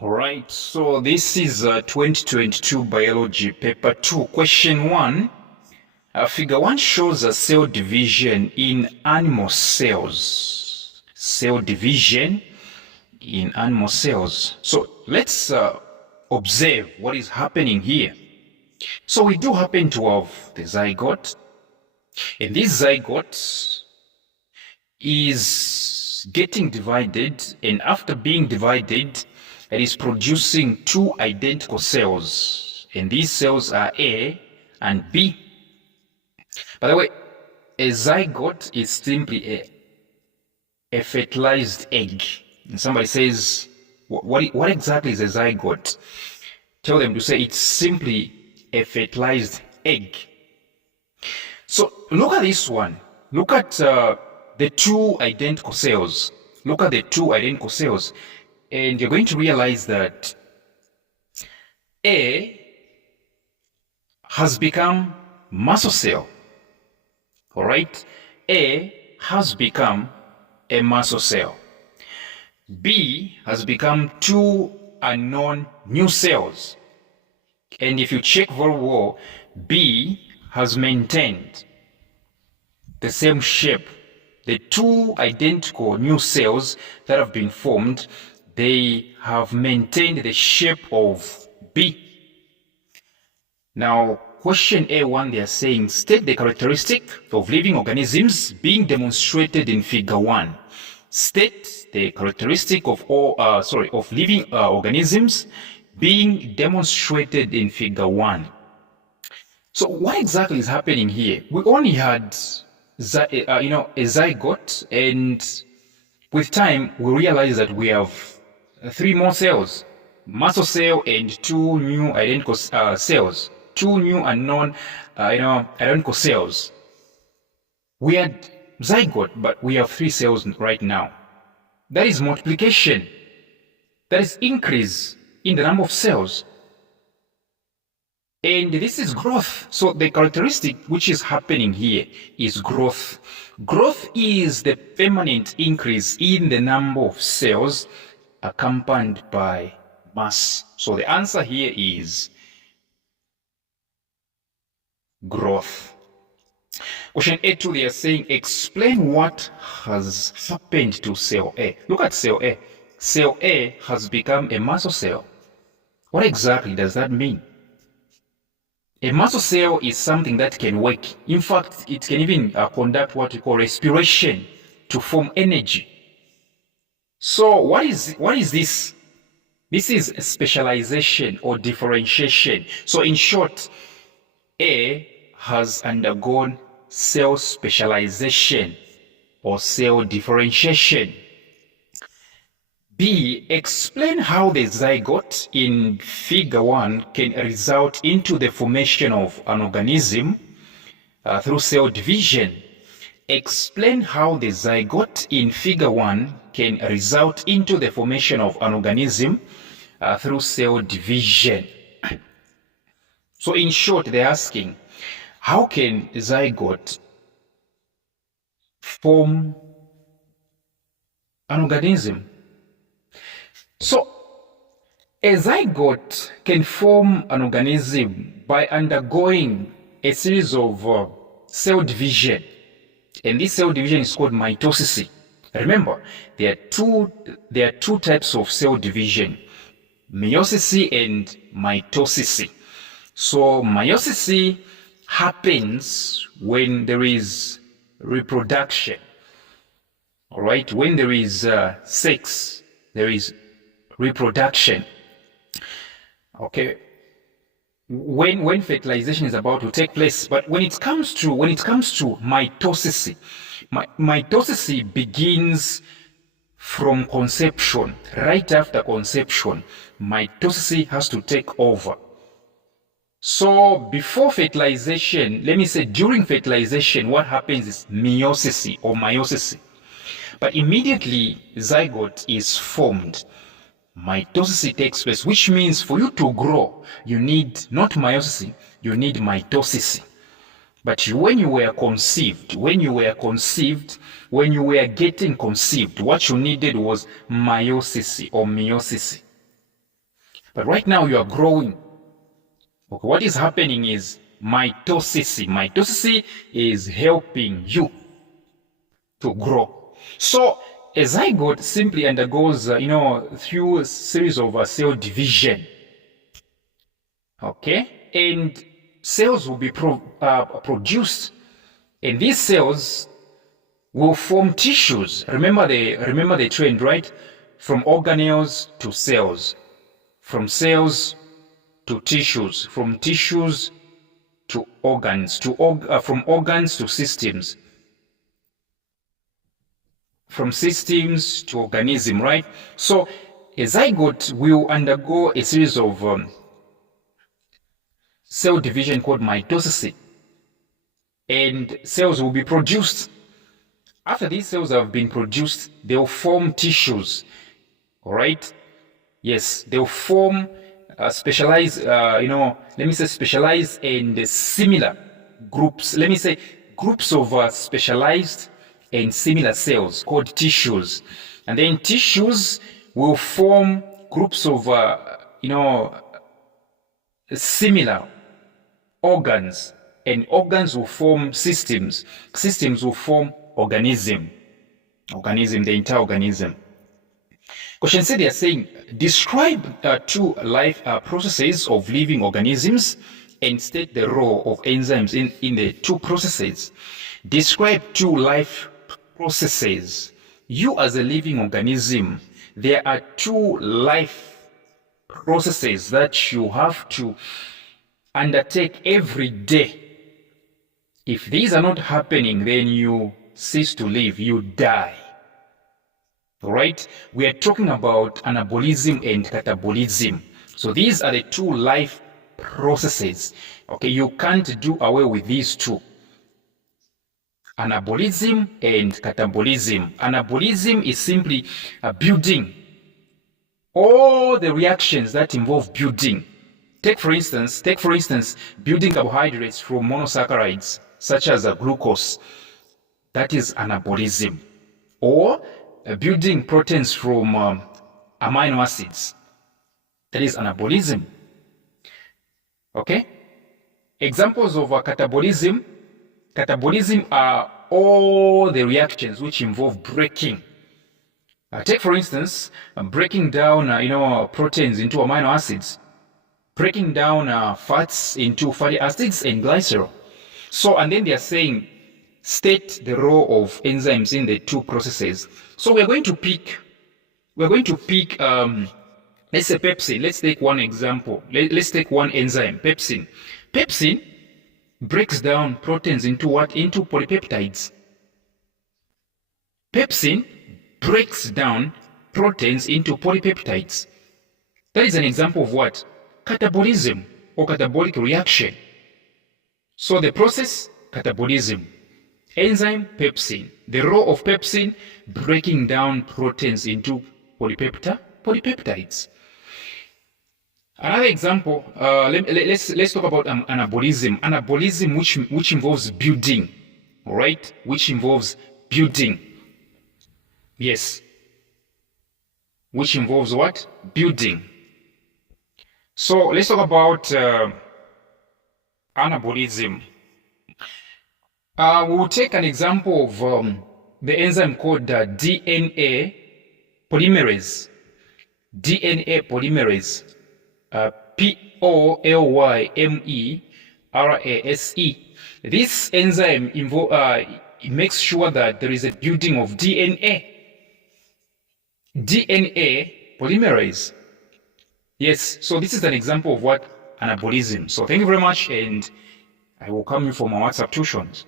All right, so this is 2022 Biology Paper 2, Question 1. Figure 1 shows a cell division in animal cells. Cell division in animal cells. So let's observe what is happening here. So we do happen to have the zygote, and this zygote is getting divided, and after being divided, it is producing two identical cells, and these cells are A and B. By the way, a zygote is simply a fertilized egg. And somebody says, what exactly is a zygote? Tell them to say it's simply a fertilized egg. So look at this one. Look at the two identical cells. Look at the two identical cells. And you're going to realize that A has become muscle cell. All right? A has become a muscle cell. B has become two unknown new cells. And if you check very well, B has maintained the same shape. The two identical new cells that have been formed, they have maintained the shape of B. Now, question A1, they are saying, state the characteristic of living organisms being demonstrated in figure 1. State the characteristic of living organisms being demonstrated in figure 1. So what exactly is happening here? We only had a zygote, and with time we realize that we have three more cells: muscle cell and two new identical cells, two new unknown identical cells. We had zygote, but we have three cells right now. That is multiplication. That is increase in the number of cells. And this is growth. So the characteristic which is happening here is growth. Growth is the permanent increase in the number of cells accompanied by mass. So the answer here is growth. Question A2, they are saying, explain what has happened to cell A. Look at cell A. Cell A has become a muscle cell. What exactly does that mean? A muscle cell is something that can work. In fact, it can even conduct what we call respiration to form energy. So what is this? This is specialization or differentiation. So in short, A has undergone cell specialization or cell differentiation. B, explain how the zygote in figure 1 can result into the formation of an organism through cell division. Explain how the zygote in figure 1 can result into the formation of an organism through cell division. So in short, they're asking, how can zygote form an organism? So, a zygote can form an organism by undergoing a series of cell division, and this cell division is called mitosis. Remember, there are two types of cell division: meiosis and mitosis. So, meiosis happens when there is reproduction. All right, when there is sex, there is reproduction. Okay, when fertilization is about to take place. But when it comes to mitosis, mitosis begins from conception. Right after conception, mitosis has to take over. So before fertilization, let me say during fertilization, what happens is meiosis or meiosis. But immediately zygote is formed, mitosis takes place, which means for you to grow, you need not meiosis, you need mitosis. But when you were conceived, when you were getting conceived, what you needed was meiosis or meiosis. But right now you are growing. Okay, what is happening is mitosis. Mitosis is helping you to grow. So a zygote simply undergoes, through a series of cell division. Okay, and cells will be produced, and these cells will form tissues. Remember the trend, right? From organelles to cells, from cells to tissues, from tissues to organs, from organs to systems, from systems to organism, right? So a zygote will undergo a series of cell division called mitosis, and cells will be produced. After these cells have been produced, they'll form tissues, all right? Yes, they'll form specialized, specialized and similar groups. Let me say groups of specialized and similar cells called tissues. And then tissues will form groups of, similar organs, and organs will form systems. Systems will form organism, the entire organism. Question C, they are saying, describe two life processes of living organisms and state the role of enzymes in the two processes. Describe two life processes. You as a living organism, there are two life processes that you have to undertake every day. If these are not happening, then you cease to live, you die. All right? We are talking about anabolism and catabolism. So these are the two life processes. Okay, you can't do away with these two. Anabolism and catabolism. Anabolism is simply building. All the reactions that involve building. Take for instance, building carbohydrates from monosaccharides, such as glucose. That is anabolism. Or building proteins from amino acids. That is anabolism. Okay? Examples of catabolism. Catabolism are all the reactions which involve breaking. Take for instance, breaking down proteins into amino acids, breaking down fats into fatty acids and glycerol. So, and then they are saying, state the role of enzymes in the two processes. So we're going to pick, let's say pepsin. Let's take one example. Let's take one enzyme, pepsin. Pepsin breaks down proteins into what? Into polypeptides. Pepsin breaks down proteins into polypeptides. That is an example of what? Catabolism or catabolic reaction. So the process, catabolism. Enzyme, pepsin. The role of pepsin, breaking down proteins into polypeptides. Another example, let's talk about anabolism. Anabolism, which involves building, all right? Which involves building. Yes. Which involves what? Building. So let's talk about anabolism. We will take an example of the enzyme called DNA polymerase. DNA polymerase. Polymerase. This enzyme it makes sure that there is a building of DNA. DNA polymerase. Yes, so this is an example of what? Anabolism. So thank you very much, and I will come in for my WhatsApp tuitions.